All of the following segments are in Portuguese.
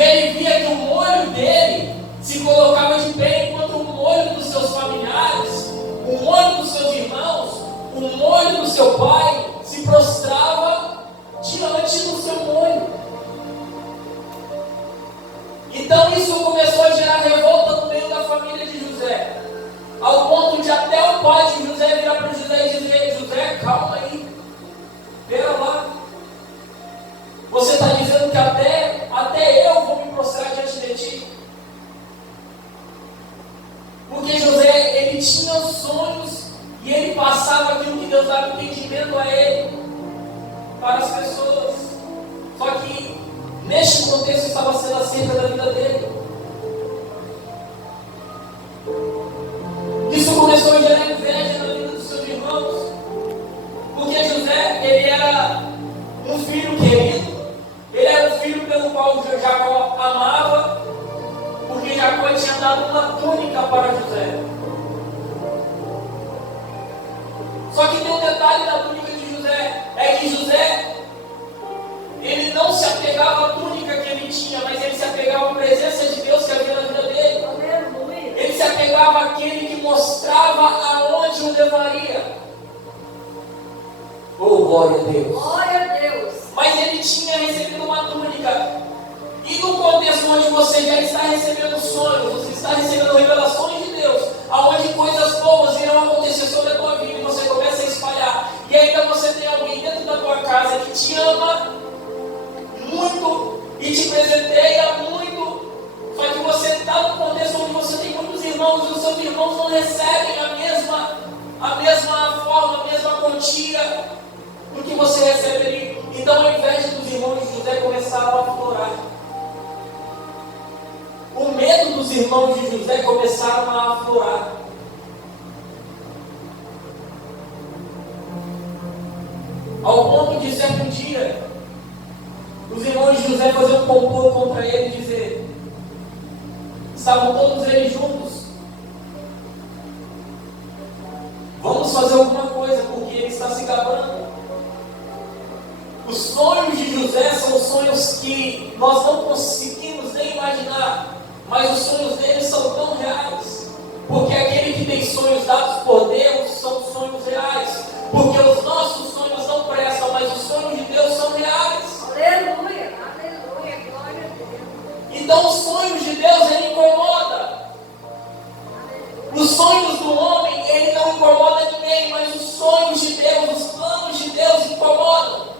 E ele via que o molho dele se colocava de pé, enquanto o molho dos seus familiares, o molho dos seus irmãos, o molho do seu pai se prostrava diante do seu molho. Então isso começou a gerar revolta no meio da família de José, ao ponto de até o pai de José virar para José e dizer: José, calma aí, pera lá, você está dizendo que até eu vou me prostrar diante de ti? Porque José, ele tinha sonhos e ele passava aquilo que Deus dava entendimento a ele, para as pessoas. Só que neste contexto estava sendo acerca da vida dele. Isso começou a gerar inveja na vida dos seus irmãos, porque José, ele era um filho querido, ele era o filho pelo qual Jacó amava, porque Jacó tinha dado uma túnica para José. Só que tem um detalhe da túnica de José, é que José, ele não se apegava à túnica que ele tinha, mas ele se apegava à presença de Deus que havia na vida dele. Ele se apegava àquele que mostrava aonde o levaria. Oh, glória a Deus! Glória a Deus! Mas ele tinha recebido uma túnica. E no contexto onde você já está recebendo sonhos, você está recebendo revelações de Deus, aonde coisas boas irão acontecer sobre a tua vida e você começa a espalhar, e ainda você tem alguém dentro da tua casa que te ama muito e te presenteia muito, só que você está no contexto onde você tem muitos irmãos e os seus irmãos não recebem a mesma forma, a mesma quantia do que você receberia. Então a inveja dos irmãos de José começava a aflorar. O medo dos irmãos de José começaram a aflorar. Ao ponto de certo dia, os irmãos de José faziam um complô contra ele e dizer, estavam todos eles juntos, vamos fazer alguma coisa, porque ele está se gabando. Os sonhos de José são sonhos que nós não conseguimos nem imaginar, mas os sonhos dele são tão reais, porque aquele que tem sonhos dados por Deus são sonhos reais, porque os nossos sonhos não prestam, mas os sonhos de Deus são reais. Aleluia, aleluia, glória a Deus. Então os sonhos de Deus, ele incomoda. Os sonhos do homem, ele não incomoda ninguém, mas os sonhos de Deus, os planos de Deus incomodam.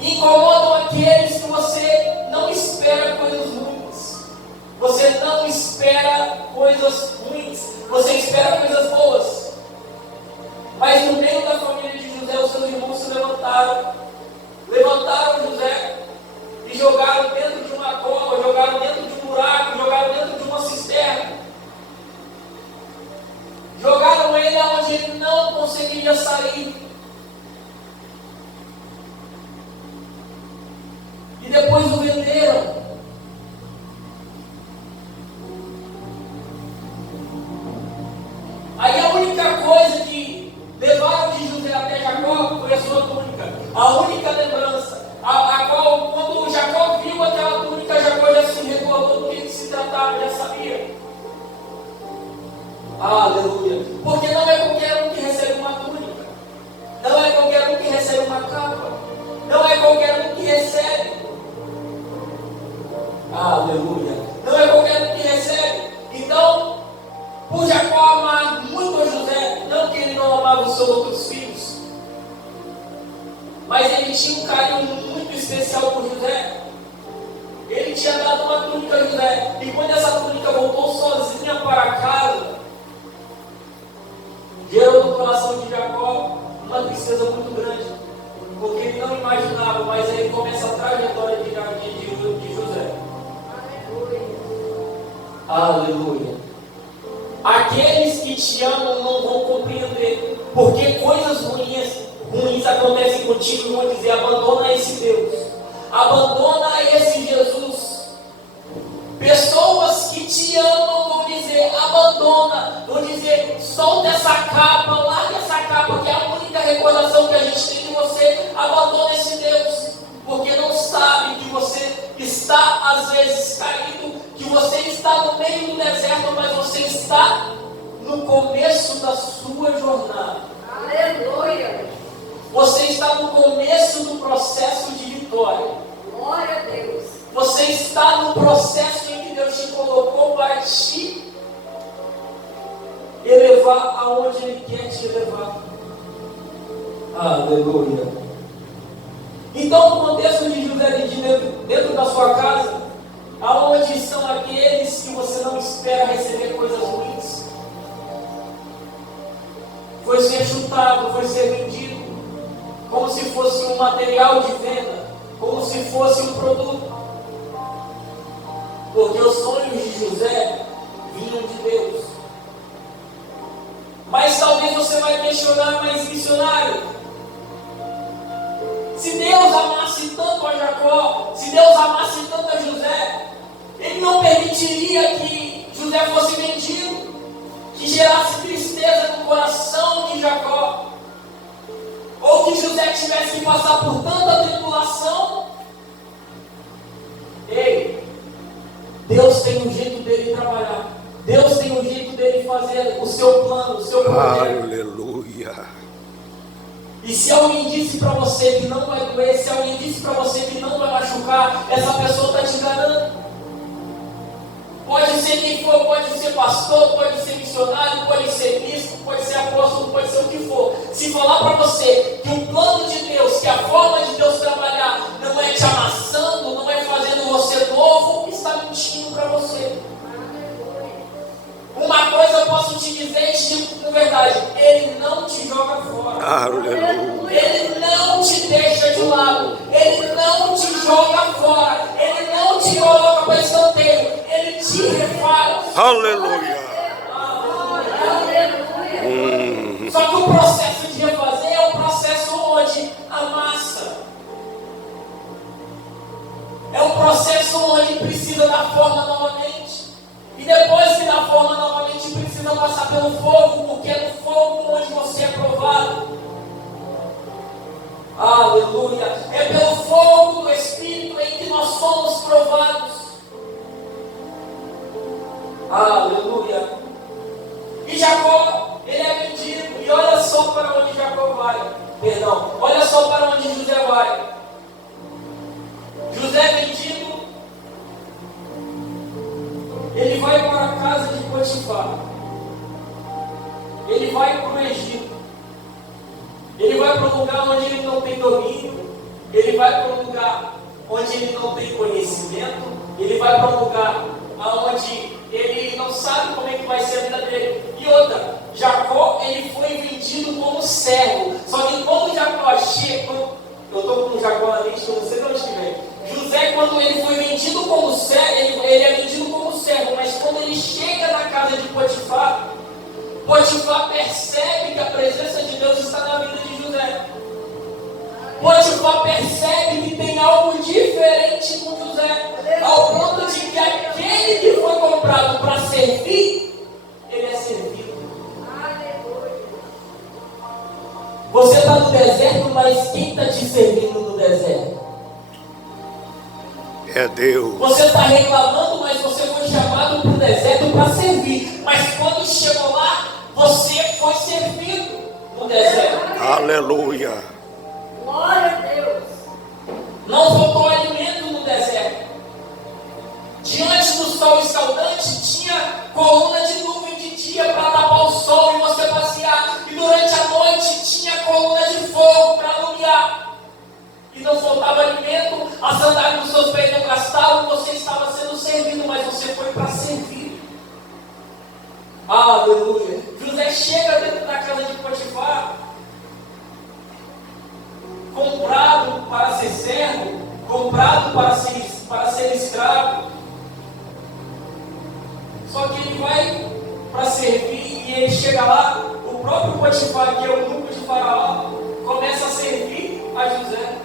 Incomodam aqueles que você não espera coisas ruins. Você não espera coisas ruins. Você espera coisas boas. Mas no meio da família de José, os seus irmãos se levantaram. Levantaram José e jogaram dentro de uma cova, jogaram dentro de um buraco, jogaram dentro de uma cisterna. Jogaram ele onde ele não conseguiria sair. E depois o venderam. Aí a única coisa que levaram de José até Jacó foi a sua túnica. A única lembrança, a qual, quando Jacó viu aquela túnica, Jacó já se recordou do que se tratava, já sabia. Aleluia. Porque não é qualquer um que recebe uma túnica. Não é qualquer um que recebe uma capa. Não é qualquer um que recebe. Aleluia. Não é qualquer um que recebe. Então, por Jacó amar muito a José, não que ele não amava os seus outros filhos, mas ele tinha um carinho muito especial por José. Ele tinha dado uma túnica a José, e quando essa túnica voltou sozinha para casa, gerou no coração de Jacó uma tristeza muito grande, porque ele não imaginava, mas aí começa a trajetória de José. Aleluia. Aqueles que te amam não vão compreender, porque coisas ruins acontecem contigo e vão dizer, abandona esse Deus, abandona esse Jesus. Pessoas que te amam vão dizer, abandona, vão dizer, solta essa capa, larga essa capa, que é a única recordação que a gente tem de você, abandona esse Deus, porque não sabe às vezes caído, que você está no meio do deserto, mas você está no começo da sua jornada. Aleluia. Você está no começo do processo de vitória. Glória a Deus. Você está no processo em que Deus te colocou para te elevar aonde Ele quer te levar. Aleluia. Então, o contexto de José dentro da sua casa, aonde estão aqueles que você não espera receber coisas ruins, foi ser chutado, foi ser vendido, como se fosse um material de venda, como se fosse um produto. Porque os sonhos de José vinham de Deus. Mas talvez você vai questionar, mas missionário, se Deus amasse tanto a Jacó, se Deus amasse tanto a José, Ele não permitiria que José fosse vendido, que gerasse tristeza no coração de Jacó, ou que José tivesse que passar por tanta tribulação. Ei, Deus tem um jeito dele trabalhar. Deus tem um jeito dele fazer o seu plano, o seu projeto. Aleluia. E se alguém disse para você que não vai doer, se alguém disse para você que não vai machucar, essa pessoa está te enganando. Pode ser quem for, pode ser pastor, pode ser missionário, pode ser bispo, pode ser apóstolo, pode ser o que for. Se falar para você que o plano de Deus, que a forma de Deus trabalhar não é te amassando, não é fazendo você novo, está mentindo para você. Uma coisa eu posso te dizer e te digo com verdade: Ele não te joga fora. Aleluia. Ele não te deixa de lado. Ele não te joga fora. Ele não te coloca para escanteio. Ele te refaz. Aleluia. Só que o processo de refazer é um processo onde amassa. É um processo onde precisa dar forma novamente. E depois que dá forma novamente, precisa passar pelo fogo, porque é no fogo onde você é provado. Aleluia. É pelo fogo do Espírito em que nós somos provados. Aleluia. E Jacó, ele é vendido. E olha só para onde Jacó vai. Perdão, olha só para onde José vai. José é vendido. Ele vai para a casa de Potifar. Ele vai para o Egito. Ele vai para um lugar onde ele não tem domínio. Ele vai para um lugar onde ele não tem conhecimento. Ele vai para um lugar onde ele não sabe como é que vai ser a vida dele. E outra, Jacó, ele foi vendido como servo. Só que quando Jacó chega, eu estou com Jacó na mente, eu não sei de onde que vem. José, quando ele foi vendido como servo, ele é vendido como servo, mas quando ele chega na casa de Potifar, Potifar percebe que a presença de Deus está na vida de José. Potifar percebe que tem algo diferente com José, ao ponto de que aquele que foi comprado para servir, ele é servido. Você está no deserto, mas quem está te servindo no deserto? É Deus. Você está reclamando, mas você foi chamado para o deserto para servir. Mas quando chegou lá, você foi servido no deserto. Aleluia. Glória a Deus. Não faltou alimento no deserto. Diante do sol escaldante, tinha coluna de nuvem de dia para tapar o sol e você passear. E durante a noite, tinha coluna de fogo para alumiar. E não faltava alimento, a sandália dos seus pés não gastavam, você estava sendo servido, mas você foi para servir. Aleluia. José chega dentro da casa de Potifar, comprado para ser servo, comprado para ser escravo. Só que ele vai para servir e ele chega lá, o próprio Potifar, que é o grupo de Faraó, começa a servir a José.